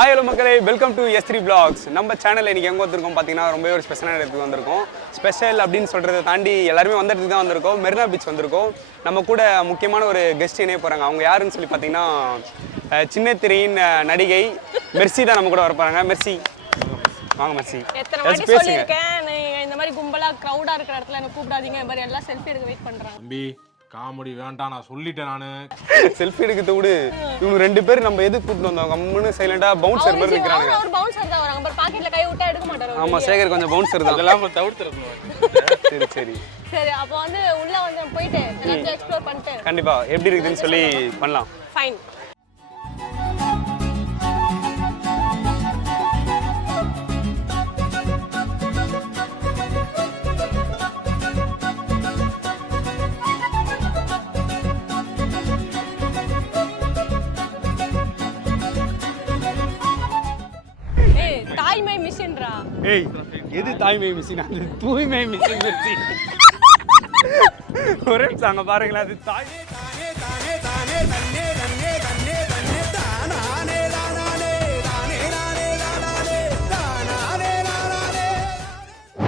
Hi hello மக்களே, welcome to S3 Vlogs. நம்ம சேனலில் இன்றைக்கி எங்கே வந்திருக்கோம் பார்த்தீங்கன்னா ரொம்ப ஒரு ஸ்பெஷலான இடத்துக்கு வந்திருக்கோம். ஸ்பெஷல் அப்படின்னு சொல்கிறத தாண்டி எல்லாருமே வந்த இடத்துக்கு தான் வந்திருக்கோம். மெரினா பீச் வந்திருக்கோம். நம்ம கூட முக்கியமான ஒரு கெஸ்ட் இணைய போகிறாங்க. அவங்க யாருன்னு சொல்லி பார்த்தீங்கன்னா சின்ன திரையின் நடிகை மெர்சி தான் நம்ம கூட வரப்போகிறாங்க. மெர்சி, வாங்க மெர்சி. எத்தனை வாட்டி சொல்லியிருக்கேன், இந்த மாதிரி கும்பலாக க்ரௌடாக இருக்கிற இடத்துல எனக்கு கூப்பிடாதீங்க, இந்த மாதிரி எல்லாம் செல்ஃபி எடுக்க வெயிட் பண்ணுறாங்க. காமெடி வேண்டாம், நான் சொல்லிட்டேன். நானு செல்ஃபி எடுக்கிறது விடு, இவங்க ரெண்டு பேரும் நம்ம எதுக்கு கூட்டிட்டு வந்தோம்? கம்முன்னு சைலண்டா பவுன்சர் மாதிரி நிக்கிறாங்க. அவர் பவுன்சர் தான் வராங்க, பாக்கெட்ல கை விட்டா எடுக்க மாட்டாரு. ஆமா, சேகர் கொஞ்சம் பவுன்சர் தான். அதெல்லாம் கொஞ்சம் தவிர்த்துறணும். சரி சரி சரி, அப்போ வந்து உள்ள வந்து போயிட்டு எல்லாத்தையும் எக்ஸ்ப்ளோர் பண்ணிட்டு கண்டிப்பா எப்படி இருக்குதுன்னு சொல்லி பண்ணலாம். ஃபைன். தாய்மை மிஷின்ரா. ஏய், எது தாய்மை மிஷின்? அது தூய்மை மிஷின் மெர்சி. ஒரே சாங்க பாருங்களேன், அது தாய்.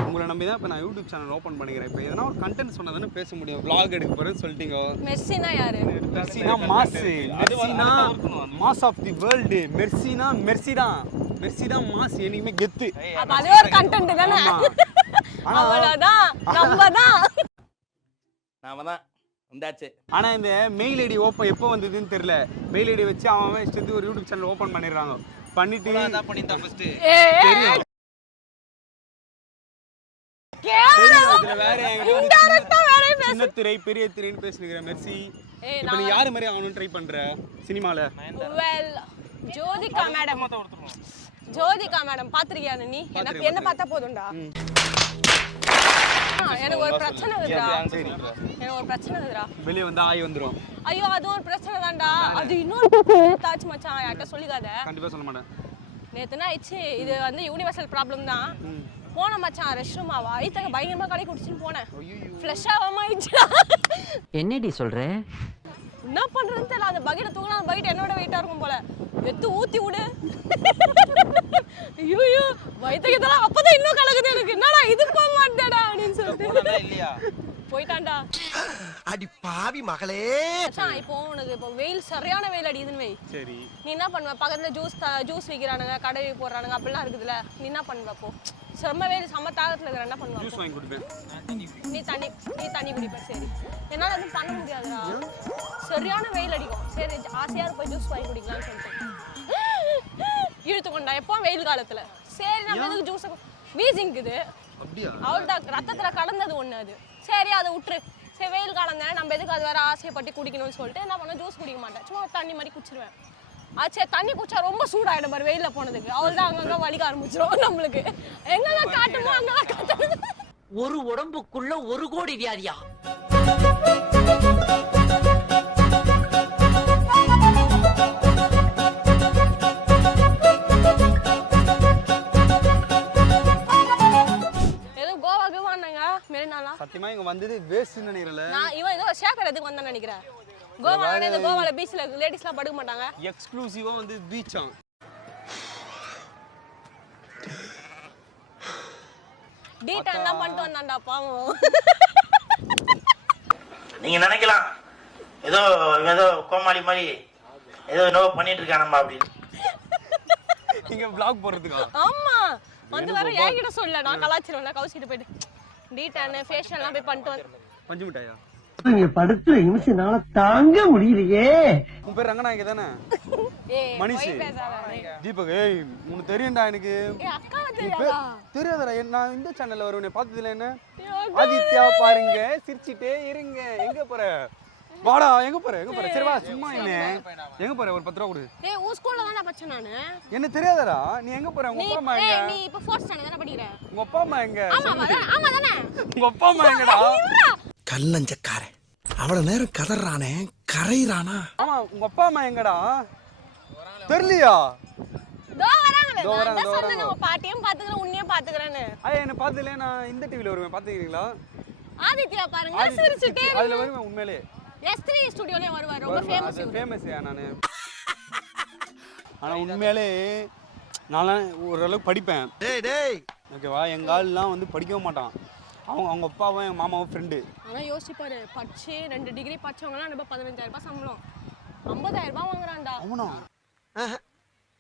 உங்களை நம்பி தான் இப்போ நான் யூடியூப் சேனல் ஓப்பன் பண்ணிக்கிறேன். இப்போ எதனா ஒரு கண்டென்ட் சொன்னா தானே பேச முடியும். vlog எடுக்க போறேன்னு சொல்லிட்டீங்க. மெர்சினா யாரு? மெர்சினா மாஸ். மெர்சினா மாஸ் ஆஃப் தி வேர்ல்ட். மெர்சினா மெர்சி தான். மெர்சி தான் மாஸ், என்னைக்குமே கெத்து. அப்ப அது ஒரு கண்டென்ட் தானே. அவ்வளவுதான், நம்ம தான் வந்தாச்சு. ஆனா இந்த மெயில் ஐடி ஓப்பன் எப்போ வந்ததுன்னு தெரியல. மெயில் ஐடி வச்சு அவன் இஷ்டத்துக்கு ஒரு யூடியூப் சேனல் ஓப்பன் பண்ணிடுறாங்க. பண்ணிட்டு அதான் பண்ணிட்டான் ஃபர்ஸ்ட். சின்ன திரை பெரிய திரைன்னு பேசுகிறேன் மெர்சி. இப்போ நீ யாரு மாதிரி ஆகணும்னு ட்ரை பண்ற சினிமால? Well, Jyothika madam. Jyothika madam பாத்திருக்கியா நீ? என்ன பார்த்தா போதும்டா. எனக்கு ஒரு பிரச்சனை இருக்குடா. எனக்கு ஒரு பிரச்சனை இருக்குடா. வெளிய வந்தா ஆய் வந்துரும். ஐயோ, அது ஒரு பிரச்சனை தான்டா. அது இன்னொரு பிரச்சனை. தாஜ் மச்சான் யார்ட்ட சொல்லிக்காத. கண்டிப்பா சொல்ல மாட்டேன். நேத்துனா ஆயிடுச்சு, இது வந்து யூனிவர்சல் ப்ராப்ளம் தான். போன மச்சான் ரெஸ்ட் ரூம் ஆவா ஐத்தக பயங்கரமா கடை குடிச்சுன்னு போனேன். ஃப்ளஷ் ஆகாம ஆயிடுச்சுடா. என்னடி சொல்ற? என்ன பண்றதுன்னு தெரியல. அந்த பக்கெட்டை தூக்கினா அந்த பக்கெட் என்னோட வெயிட்டா இருக்கும் போல. எடுத்து ஊத்தி விடு. ஐயோ, வயிற்றுக்கு அப்பதான் இன்னும் கலக்குது எனக்கு. என்னடா இது போக மாட்டேடா அப்படின்னு சொல்லிட்டு இல்லையா போயிட்டான்டா. அடி பாவி மகளே. இப்போ உனக்கு இப்போ வெயில் சரியான வெயில் அடிக்குதுன்னு வை. சரி, நீ என்ன பண்ணுவ? பக்கத்துல ஜூஸ் விற்கிறானுங்க, கடை போடுறானுங்க, அப்படிலாம் இருக்குதுல்ல. நீ என்ன பண்ணுவ? அப்போ செம்ம வெயில், செம்ம தாகத்துல இருக்கிற என்ன பண்ணுவ? ஜூஸ் வாங்கி கொடுப்பேன். நீ தண்ணி குடிப்ப. சரி, என்னால எதுவும் பண்ண முடியாதுடா. சரியான வெயில் அடிக்கும். சரி, ஆசையா போய் ஜூஸ் வாங்கி குடிக்கலாம்னு சொல்லிட்டு இழுத்து கொண்டா. எப்போ வெயில் காலத்துல. சரி, நம்ம எதுக்கு ஜூஸ் வீசிங்குது. அவள்தான் ரத்தத்துல கலந்தது ஒண்ணு அது. சரி, அதை விட்டுரு. சரி, வெயில் காலம் தானே, நம்ம எதுக்கு அது வேற ஆசையப்பட்டு குடிக்கணும்னு சொல்லிட்டு என்ன பண்ண, ஜூஸ் குடிக்க மாட்டேன். சும்மா தண்ணி மாதிரி குடிச்சிருவேன். சரி, தண்ணி குடிச்சா ரொம்ப சூடாயிடும் பாரு வெயில போனதுக்கு. அவள் தான் அங்கங்க வலிக்க ஆரம்பிச்சிடும் நம்மளுக்கு. எங்கெல்லாம் காட்டுமோ அங்கெல்லாம் காட்டணும். ஒரு உடம்புக்குள்ள 1 கோடி வியாதியா? சத்தியமா இங்க வந்தது வேஸ்ட்னு நினைக்கிறல. நான் இவன் ஏதோ ஷேக்கர் எதுக்கு வந்தேன்னு நினைக்கிறேன். கோவால இந்த கோவால பீச்ல லேடிஸ்லாம் படுக்க மாட்டாங்க. எக்ஸ்க்ளூசிவா வந்து பீச்சா. டீட்டெயிலாம் பண்ணிட்டு வந்தான்டா பாவம். நீங்க நினைக்கலாம் ஏதோ கோமாளி மாதிரி ஏதோ நோ பண்ணிட்டு இருக்கானம்மா அப்படின்னு. நீங்க vlog போறதுக்கா? ஆமா, வந்து வேற ஏகிட்ட சொல்ல. நான் கலாச்சிரல கவுசிட்டு போயிட்டு டீட்டெயில் ஃபேஷியல்லாம் போய் பண்ணிட்டு வந்து. பஞ்சு மிட்டாயா? நீங்க படுத்துற நிமிஷம்னால தாங்க முடியலையே. உன் பேர் ரங்கநாயகி தானே? மணிஷ் தீபக். ஏய், உனக்கு தெரியும்டா எனக்கு. அக்காவை தெரியாதா? தெரியாதடா. நான் இந்த சேனல்ல வருவேன், பார்த்ததுல என்ன? ஆதித்யா பாருங்க, சிரிச்சிட்டே இருங்க. எங்க போற? வாடா. எங்க போற? சரி வா, சும்மா என்ன எங்க போற? ஒரு 10 ரூபா கொடு. டேய், உன் ஸ்கூல்ல தான படிச்சேன் நானு. என்ன தெரியாதடா? நீ எங்க போற? உங்க அப்பா அம்மா எங்க? நீ இப்ப 4th ஸ்டாண்டர்ட் தான படிக்கிற. உங்க அப்பா அம்மா எங்க? ஆமா தானே. உங்க அப்பா அம்மா எங்கடா? கல்லஞ்சக்காரன் அவ்வளவு நேரம் கதறானே, கரைறானா? ஆமா, உங்க அப்பா அம்மா எங்கடா? தெரியலையா? தோ வராங்களே. நான் சொன்னேன் உங்க பாட்டியும் பாத்துக்கறேன், உன்னையும் பாத்துக்கறேன்னு. என்ன பார்த்ததுல நான் இந்த டிவில வருவேன், பாத்துக்கிறீங்களா? ஆதித்யா பாருங்க, சிரிச்சிட்டே. அதுல வருவேன் உண்மையிலே. S3 ஸ்டுடியோலயே வருவார், ரொம்ப ஃபேமஸ். ஃபேமஸ் நானு. ஆனா உண்மையிலே நான்லாம் ஓரளவுக்கு படிப்பேன். டேய் ஓகேவா, எங்கள் ஆள்லாம் வந்து படிக்கவும் மாட்டான். அவங்க அப்பாவும் எங்கள் மாமாவும் ஃப்ரெண்டு. ஆனால் யோசிப்பாரு, படிச்சு 2 டிகிரி படிச்சவங்கலாம் நம்ம 15,000 ரூபாய் சம்பளம், 50,000 ரூபாய் வாங்குறான்டா. அவனா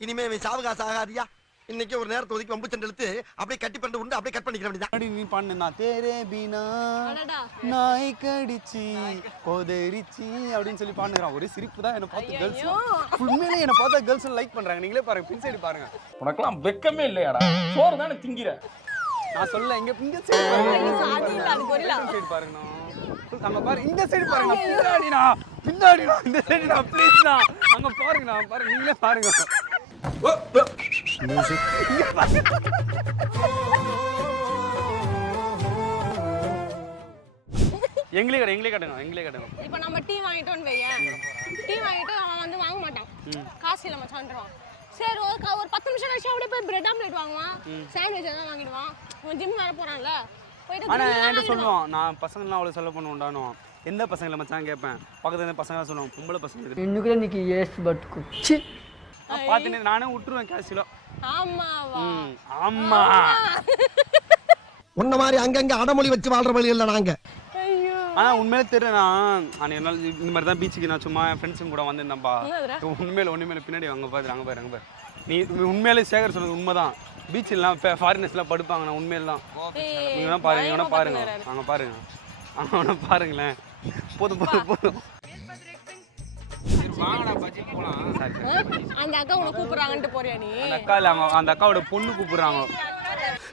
இனிமே இவன் சாவகாசம் ஆகாதியா. இன்னைக்கு ஒரு நேரத்தை ஒதுக்கி வம்பு சண்டை இழுத்து அப்படியே கட்டி பண்ணி உண்டு அப்படியே கட் பண்ணிக்கிற வேண்டியதான். நீ பண்ணா தேரே பீனா அடடா. நாய் கடிச்சி கோதரிச்சி அப்படின்னு சொல்லி பாடுறான். ஒரே சிரிப்பு தான். என்னை பார்த்து கேர்ள்ஸ் உண்மையிலே என்னை பார்த்தா கேர்ள்ஸ் லைக் பண்றாங்க. நீங்களே பாருங்க, பின் சைடு பாருங்க. உனக்கெல்லாம் வெக்கமே இல்லையாடா? சோறு தானே திங்கிற. நான் சொல்ல இங்க சைடு பாருங்க, சாதி இல்ல, அது கொரில்லா. சைடு பாருங்க. அங்க பாருங்க, இந்த சைடு பாருங்க. பின்னாடினா இந்த சைடுடா ப்ளீஸ்டா. அங்க பாருங்கடா, பாருங்க, நீங்களே பாருங்க. எங்களே கட்டணும். இப்போ நம்ம டீ வாங்கிட்டோம்னு வையேன், டீ வாங்கிட்டு அவன் வந்து வாங்க மாட்டான், காசு இல்லை மச்சான்றான். சரி ஒரு 10 நிமிஷம் கழிச்சு அப்படியே போய் பிரெட் ஆம்லெட் வாங்குவான், சாண்ட்விச் எதாவது வாங்கிடுவான். அவன் ஜிம் வேற போறான்ல, போயிட்டு ஆனா என்கிட்ட சொல்லுவான், நான் பசங்கள்லாம் அவ்வளோ செலவு பண்ணுவோம்டானோ. எந்த பசங்களை மச்சான் கேட்பேன். பக்கத்துல இருந்த பசங்க சொல்லுவான், பொம்பளை பசங்க இன்னும் நீக்கு ஏஸ் பட் குச்சி பார்த்துட்டு நானே விட்டுருவேன் கேஷிலோ. ஆமாவா? ஆமா. உன்ன மாதிரி அங்கங்க அடமொழி வச்சு வாழ்ற வழி இல்லை நாங்க. ஆனா உண்மையிலே தெரியல, நான் என்னால் இந்த மாதிரி தான் பீச்சுக்கு நான் சும்மா என் ஃப்ரெண்ட்ஸுங்க கூட வந்திருந்தேன்ப்பா. உண்மையில பின்னாடி அங்கே பாரு. நீ உண்மையிலே சேகர் சொன்னது உண்மைதான். பீச்செல்லாம் ஃபாரினர்ஸ்லாம் படுப்பாங்க. நான் உண்மையில தான். நீங்க வேணா பாருங்க, அங்கே பாருங்க, அவனை பாருங்களேன். போதும். அந்த அக்கா உன்னை கூப்பிடுறாங்கன்ட்டு போறியா நீ? அந்த அக்காவோட பொண்ணு கூப்பிடுறாங்க.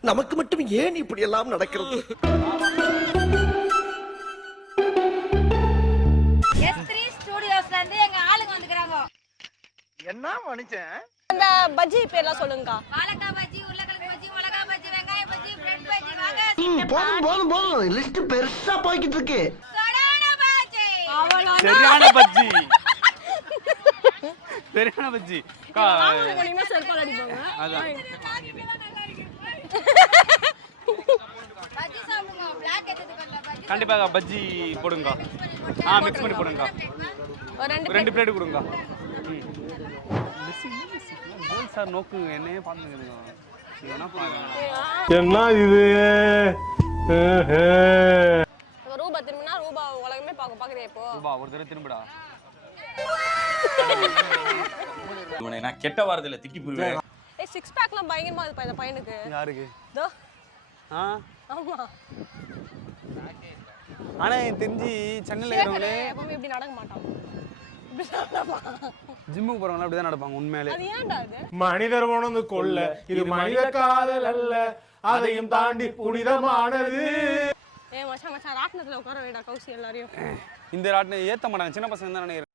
நமக்கு மட்டும் ஏன் இப்படி எல்லாம் நடக்கிறது? S3 ஸ்டுடியோஸ்ல இருந்து எங்க ஆளுங்க வந்துக்கறாங்க. என்ன மனுஷன்? அந்த பஜ்ஜி பேர்லாம் சொல்லுங்கக்கா. வாழைக்காய் பஜ்ஜி, உருளைக்கிழங்கு பஜ்ஜி, மிளகாய் பஜ்ஜி, வெங்காய பஜ்ஜி, பிரெட் பஜ்ஜி வாங்க. போதும் லிஸ்ட் பெருசா போய்கிட்டு இருக்கு. சடான பஜ்ஜி. சரியான பஜ்ஜி. நீங்க செருப்பால அடிப்பாங்க. அதான் பஜ்ஜி சாப்பிடுங்க. பிளாக் எடுத்து பண்ணல பஜ்ஜி. கண்டிப்பாக பஜ்ஜி போடுங்க. மிக்ஸ் பண்ணி போடுங்க. ஒரு 2 பிளேட் கொடுங்க. சார் நோக்கு என்னையே பார்த்துங்க. என்ன இது? ரூபா திரும்பினா ரூபா உலகமே பாக்குறியா இப்போ? ரூபா ஒரு தடவை திரும்பிடா. இவனை நான் கெட்ட வாரத்துல திட்டி போடுவேன். ஏய் 6 பேக்லாம் பயங்கரமா இருக்கு இந்த பையனுக்கு. யாருக்கு? தோ. ஆமா. ஆனா எனக்கு தெரிஞ்சு சென்னையில இருக்கிறவங்களே எப்பவுமே இப்படி நடக்க மாட்டான். ஜிம்முக்கு போறவங்க அப்படிதான் நடப்பாங்க உண்மையிலே. அது ஏன்டா அது? மனிதர் உணர்ந்து கொள்ள இது மனித காதல் அல்ல, அதையும் தாண்டி புனிதமானது. ஏய் மச்சான் ராட்னத்துல உட்கார வைடா கௌசி எல்லாரையும். இந்த ராட்னம் ஏத்த மாட்டாங்க, சின்ன பசங்க தான் நினைக்கிறேன்.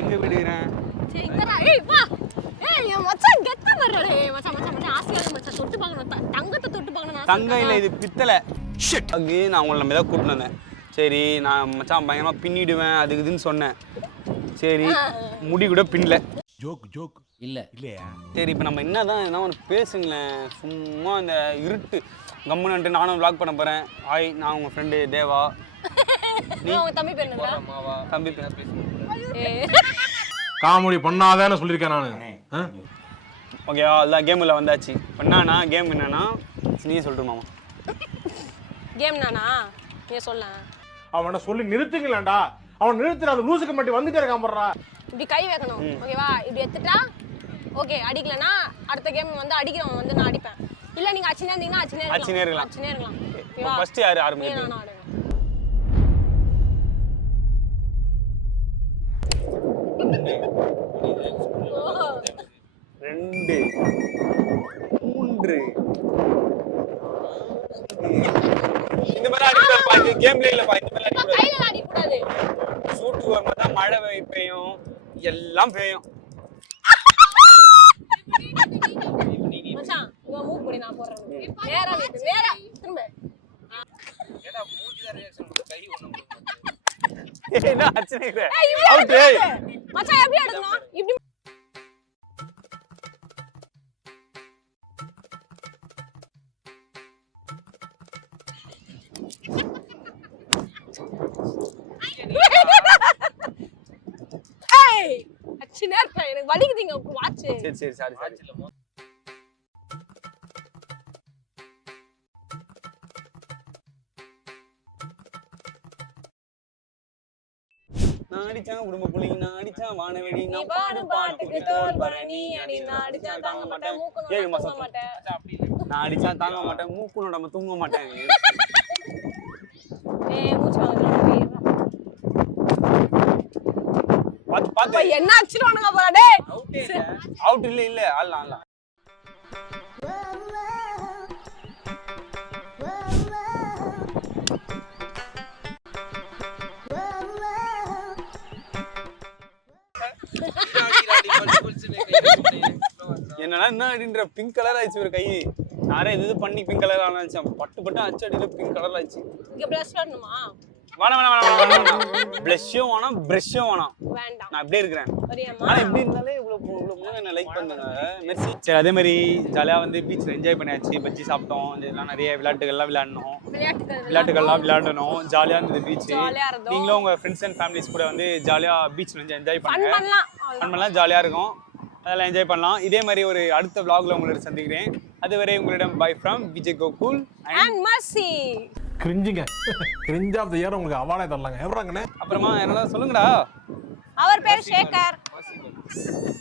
எங்க விடுகிறேன்? சரி இங்கடா. ஏய் வா. ஏய் என் மச்சான் கெத்த வர்றாரு. மச்சான் ஆசையா மச்சான் தொட்டு பார்க்கணும். தங்கத்தை தொட்டு பார்க்கணும். தங்கம் இல்ல, இது பித்தளை. ஷிட். அங்கே நான் உங்களை நம்ம ஏதாவது கூட்டிட்டு வந்தேன். சரி நான் மச்சான் பயங்கரமா பின்னிடுவேன் அதுக்கு இதுன்னு சொன்னேன். சரி முடி கூட பின்னல. ஜோக் இல்லையா? சரி இப்போ நம்ம என்ன ஒன்று பேசுங்களேன். சும்மா இந்த இருட்டு கம்முன்னுட்டு நானும் vlog பண்ண போகிறேன். ஹாய், நான் உங்கள் ஃப்ரெண்டு தேவா. நீ உங்க தம்பி பேர் என்னடா? தம்பி பேர் பேசுங்க. காமெடி பண்ணாதானே சொல்லியிருக்கேன் நான். ஓகேவா, அதான் கேமில் வந்தாச்சு. பண்ணானா கேம் என்னன்னா நீயே சொல்லிட்டு மாமா. கேம் நானா? நீ சொல்ல. அவனை சொல்லி நிறுத்துங்களேன்டா. அவன் நிறுத்துற அந்த லூசுக்கு மட்டும் வந்துட்டே இருக்கான் போடுறா. இப்படி கை வைக்கணும். ஓகேவா, இப்படி எடுத்துட்டா ஓகே. அடிக்கலனா அடுத்த கேம் வந்து அடிக்கிறவன் வந்து நான் அடிப்பேன். இல்ல நீங்க அச்சினே இருந்தீங்கன்னா அச்சினே இருக்கலாம். ஓகேவா? ஃபர்ஸ்ட் யார் ஆரம்பிக்கிறது? நான் ஆடுவேன். 2 3 இந்த மாதிரி அடிப்பா. இந்த கேம்ல இல்லப்பா, இந்த மாதிரி அடிக்கூடாது. கையில அடிக்க கூடாது. சூட்டு வரும்போது தான் மழை பெய்யும், எல்லாம் பெய்யும். மச்சான் உன் மூக்கு போடி நான் போறேன். நேரா திரும்ப. ஏடா மூஞ்சி தான் ரியாக்ஷன் கை ஒண்ணு. என்ன அச்சனை இது ஏய், இப்படி அவுட் எடுக்கக்கூடாது. மச்சான் எப்படி எடுக்கணும் இப்படி ஏய் அச்சினா எனக்கு வலிக்குதுங்க வாட்ச் சரி சரி சாரி சாரி நான் அடிச்சான் குடும்ப புள்ளிங்க நான் அடிச்சான் வானவெடி நீ நான் பாடு பாட்டுக்கு தோல் பரணி அடி நான் அடிச்சா தாங்க மாட்டேன் மூக்கு ஏழு நோட மாசம் தூங்க மாட்டேன் நான் அடிச்சா தாங்க மாட்டேன் மூக்கு நம்ம தூங்க மாட்டேன் ஏய் மூச்சு வாங்குது பாத்து பாத்து என்ன அடிச்சிடுவானுங்க போல டேய் அவுட் இல்ல இல்ல ஆடலாம் ஆடலாம் என்னன்னா என்ன அப்படின்ற பிங்க் கலர் ஆயிடுச்சு ஒரு கை நிறைய இது பண்ணி பிங்க் கலர் ஆனிச்சேன் பட்டு பட்டு அச்சு அடியில பிங்க் கலர் ஆயிடுச்சு இங்க பிரஷ் பண்ணணுமா வேணாம் வேணாம் வேணாம் வேணாம் பிளஷும் வேணாம் பிரஷும் வேணாம் வேண்டாம் நான் அப்படியே இருக்கிறேன் வரியாமா ஆனா இப்படி இருந்தாலே இவ்வளவு என்ன லைக் பண்ணுங்க மெர்சி சரி அதே மாதிரி ஜாலியா வந்து பீச்ல என்ஜாய் பண்ணியாச்சு பஜ்ஜி சாப்பிட்டோம் இதெல்லாம் நிறைய விளையாட்டுகள்லாம் விளையாடணும் விளையாட்டுகள்லாம் விளையாடணும் ஜாலியா இருந்தது பீச் ஜாலியா இருந்தோம் நீங்களும் உங்க ஃப்ரெண்ட்ஸ் அண்ட் ஃபேமிலிஸ் கூட வந்து ஜாலியா பீச்ல என்ஜாய் ஃபன் பண்ணுங்க பண்ணலாம் ஃபன் பண்ணலாம் ஜாலியா இருக்கும் அதெல்லாம் என்ஜாய் பண்ணலாம் இதே மாதிரி ஒரு அடுத்த vlogல உங்களை சந்திக்கிறேன் அதுவரை உங்களிடம் bye from Vijay Gokul and Mercy கிரிஞ்சுங்க கிரிஞ்ச் ஆஃப் த இயர் உங்களுக்கு அவார்டே தரலாங்க எவ்வளோங்கண்ணே அப்புறமா என்னடா சொல்லுங்கடா அவர் பேர் சேகர்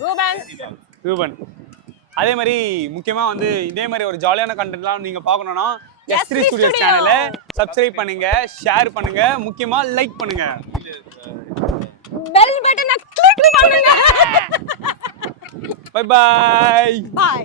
ரூபன் ரூபன் அதே மாதிரி முக்கியமா வந்து இதே மாதிரி ஒரு ஜாலியான கண்டென்ட்லாம் நீங்க பார்க்கணும்னா S3 Studios சேனலை சப்ஸ்கிரைப் பண்ணுங்க ஷேர் பண்ணுங்க முக்கியமா லைக் பண்ணுங்க பெல் பட்டனை கிளிக் பண்ணுங்க பை பை பை